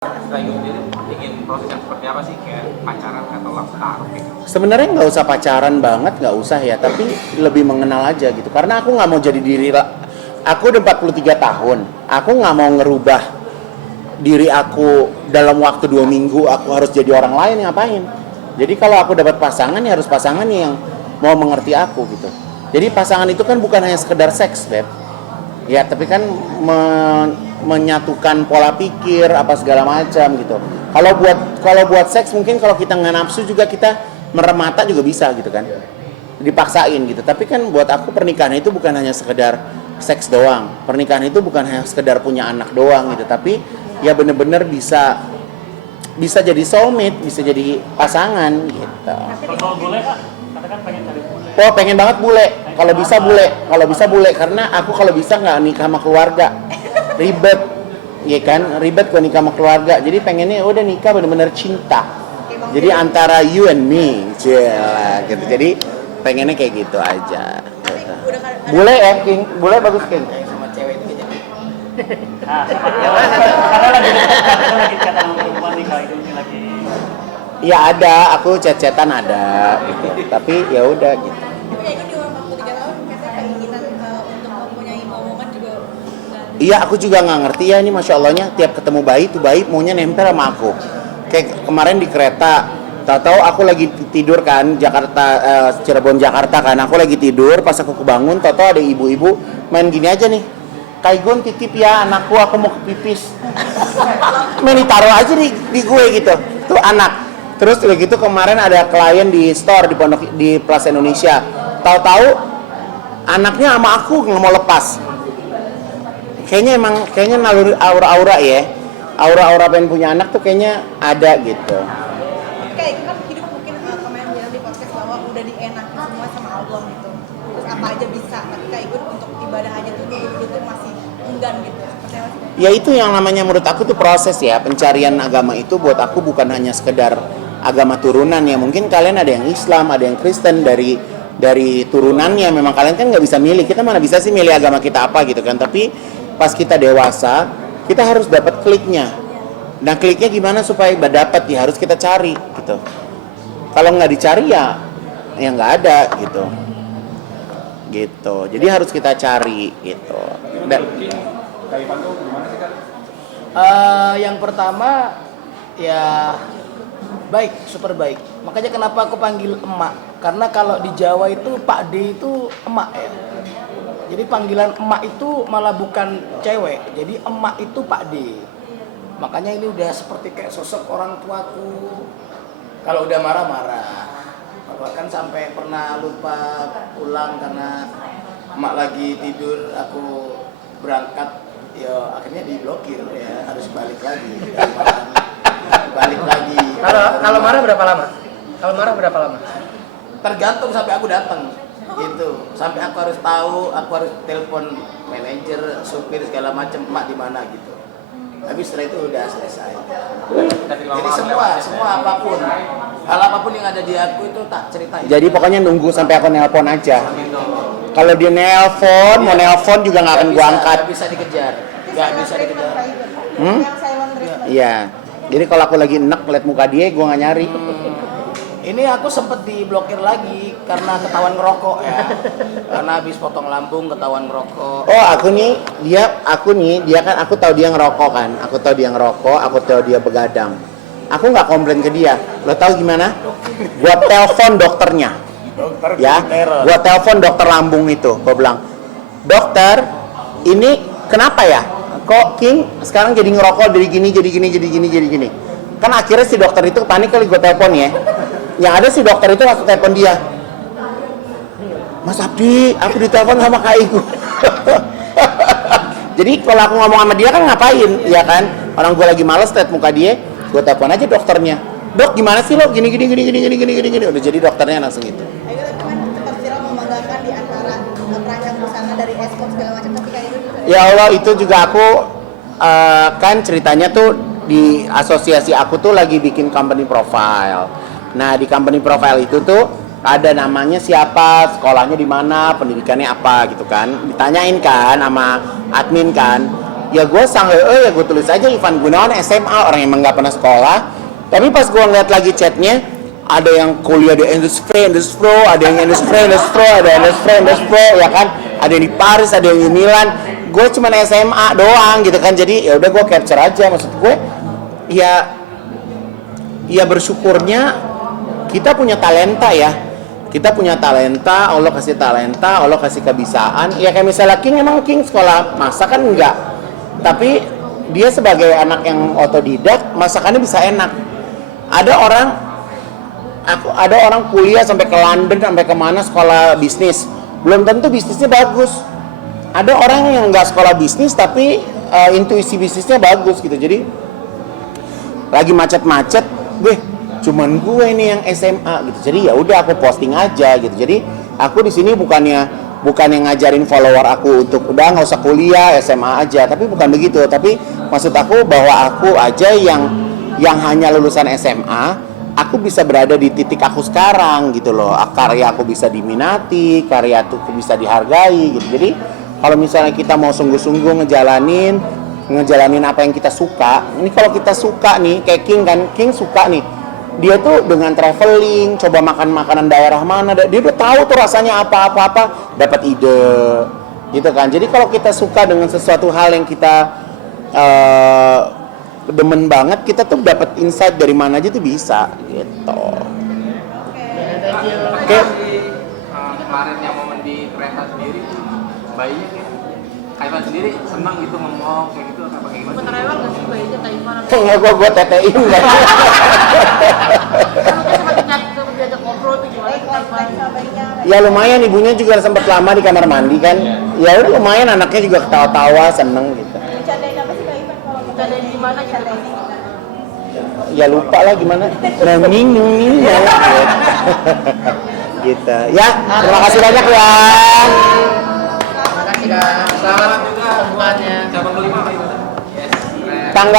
Rayu sendiri ingin proses yang seperti apa sih, kayak pacaran atau langsung taruh gitu? Sebenarnya nggak usah pacaran banget, nggak usah ya, tapi lebih mengenal aja gitu. Karena aku nggak mau jadi aku udah 43 tahun, aku nggak mau ngerubah diri aku dalam waktu 2 minggu. Aku harus jadi orang lain, ngapain? Jadi kalau aku dapat pasangan ya harus pasangan yang mau mengerti aku gitu. Jadi pasangan itu kan bukan hanya sekedar seks, Beb. Ya, tapi kan menyatukan pola pikir apa segala macam gitu. Kalau buat seks mungkin kalau kita nggak nafsu juga kita merem mata juga bisa gitu kan. Dipaksain gitu. Tapi kan buat aku pernikahan itu bukan hanya sekedar seks doang. Pernikahan itu bukan hanya sekedar punya anak doang gitu, tapi ya bener-bener bisa jadi soulmate, bisa jadi pasangan gitu. Kalau boleh Kak, katakan pengen cari bule. Oh, pengen banget bule. Kalau bisa bule karena aku kalau bisa nggak nikah sama keluarga. Ribet. Iya kan? Ribet kalau nikah sama keluarga. Jadi pengennya udah nikah bener-bener cinta. Jadi antara you and me. Jelah gitu. Jadi pengennya kayak gitu aja. Gitu. Bule ya, King. Bule bagus, King. Sama cewek itu jadi Nah, karena lagi kata sama perempuan nih kali ini lagi. Ya ada, aku chat-chatan ada gitu. Tapi ya udah gitu. Tapi ya itu di umur 43 tahun katanya keinginan untuk mempunyai omongan juga nggak. Iya, aku juga nggak ngerti ya ini, masya Allahnya tiap ketemu bayi tuh bayi maunya nempel sama aku. Kayak kemarin di kereta, tahu-tahu aku lagi tidur kan, Cirebon Jakarta kan, aku lagi tidur, pas aku kebangun, tahu-tahu ada ibu-ibu main gini aja nih. Kaigun titip ya anakku, aku mau ke pipis. Main ditaruh aja di gue gitu, tuh anak. Terus udah gitu kemarin ada klien di store di Plaza Indonesia, tahu-tahu anaknya sama aku nggak mau lepas. Kayaknya naluri aura-aura ya. Aura-aura pengen punya anak tuh kayaknya ada gitu. Kayak itu kan hidup mungkin kemarin bilang di podcast bahwa udah dienakin semua sama Allah gitu. Terus apa aja bisa, tapi kayak gue untuk ibadah aja tuh dulu tuh masih enggan gitu. Seperti apa sih? Ya itu yang namanya menurut aku tuh proses ya. Pencarian agama itu buat aku bukan hanya sekedar agama turunan ya. Mungkin kalian ada yang Islam, ada yang Kristen dari turunannya. Memang kalian kan nggak bisa milih. Kita mana bisa sih milih agama kita apa gitu kan. Tapi pas kita dewasa, kita harus dapat kliknya. Nah kliknya gimana supaya dapat ya harus kita cari gitu. Kalau nggak dicari ya nggak ada gitu. Gitu. Jadi harus kita cari gitu. Dan Yang pertama ya baik, super baik. Makanya kenapa aku panggil emak? Karena kalau di Jawa itu Pak D itu emak ya. Jadi panggilan emak itu malah bukan cewek. Jadi emak itu Pak D. Makanya ini udah seperti kayak sosok orang tuaku. Kalau udah marah-marah. Bahkan sampai pernah lupa pulang karena emak lagi tidur, aku berangkat, ya akhirnya diblokir ya, harus balik lagi. Balik lagi. Kalau marah berapa lama? Kalau marah berapa lama? Tergantung sampai aku datang. Gitu. Sampai aku harus tahu, aku harus telepon manajer, supir segala macam, emak di mana gitu. Tapi setelah itu udah selesai. Jadi semua apapun, hal apapun yang ada di aku itu tak ceritain. jadi pokoknya nunggu sampai aku nelpon aja. Kalau dia nelpon, mau nelpon juga nggak akan gua angkat. Gak bisa dikejar. Gak bisa dikejar. Yang silent treatment. Iya. Jadi kalau aku lagi enek liat muka dia, gua nggak nyari. Ini aku sempet diblokir lagi karena ketahuan ngerokok ya. Karena habis potong lambung ketahuan ngerokok. Oh aku kan aku tahu dia ngerokok kan. Aku tahu dia ngerokok, aku tahu dia begadang. Aku nggak komplain ke dia. Lo tahu gimana? Gua telepon dokternya. Ya, gua telepon dokter lambung itu. Gua bilang, dokter, ini kenapa ya? Kok King sekarang jadi ngerokok dari gini. Kan akhirnya si dokter itu panik kali gua telepon ya. Yang ada si dokter itu langsung telepon dia. Mas Abdi, aku ditelepon sama Kak Igu. Jadi kalau aku ngomong sama dia kan ngapain, ya kan? Orang gue lagi males liat muka dia, gue telepon aja dokternya. Dok, gimana sih lo? Gini. Udah jadi dokternya langsung gitu. Ayo tapi kan tetap viral membanggakan di antara perancang busana dari Escom segala macam, tapi kayak gitu. Ya Allah, itu juga aku kan ceritanya tuh di asosiasi aku tuh lagi bikin company profile. Nah di company profile itu tuh ada namanya siapa, sekolahnya di mana, pendidikannya apa gitu kan. Ditanyain kan sama admin kan. ya gue ya gue tulis aja Ivan Gunawan SMA, orang yang emang nggak pernah sekolah. Tapi pas gue ngeliat lagi chatnya, ada yang kuliah di industri, ada yang industri, ya kan, ada yang di Paris, ada yang di Milan. Gue cuma SMA doang gitu kan, jadi ya udah gue capture aja. Maksud gue ya bersyukurnya kita punya talenta ya, Allah kasih talenta, Allah kasih kebiasaan. Ya kayak misalnya King sekolah masak kan enggak, tapi dia sebagai anak yang otodidak masakannya bisa enak. Ada orang kuliah sampai ke London, sampai kemana sekolah bisnis, belum tentu bisnisnya bagus. Ada orang yang nggak sekolah bisnis tapi intuisi bisnisnya bagus gitu. Jadi lagi macet-macet, cuman gue ini yang SMA gitu. Jadi ya udah aku posting aja gitu. Jadi aku di sini bukan yang ngajarin follower aku untuk udah nggak usah kuliah, SMA aja, tapi bukan begitu. Tapi maksud aku bahwa aku aja yang hanya lulusan SMA, aku bisa berada di titik aku sekarang gitu loh. Karya aku bisa diminati, karya aku bisa dihargai gitu. Jadi kalau misalnya kita mau sungguh-sungguh ngejalanin apa yang kita suka. Ini kalau kita suka nih, kayak King suka nih. Dia tuh dengan traveling, coba makan makanan daerah mana, dia udah tahu tuh rasanya apa, dapat ide gitu kan. Jadi kalau kita suka dengan sesuatu hal yang kita demen banget, kita tuh dapat insight dari mana aja tuh bisa gitu. Oke. Kemarin yang momen di kereta sendiri, bayinya Ivan sendiri senang gitu ngomong kayak gitu apa kayak gimana? Bener rewel nggak sih bayinya Kak Ivan? Enggak, gue tetein enggak. Kalau sempat diajak ngobrol tuh gimana Kak Ivan? Ya lumayan, ibunya juga sempat lama di kamar mandi kan. Ya udah lumayan, anaknya juga ketawa-tawa, seneng gitu. Bercandain apa sih Kak Ivan kalau Bercandain gimana gitu? Ya lupa lah gimana. Nunging ya. Gitu. Ya, terima kasih banyak ya. Terima kasih Kak. Selamat juga semuanya. Cabang kelima apa gimana? Yes. Tanggal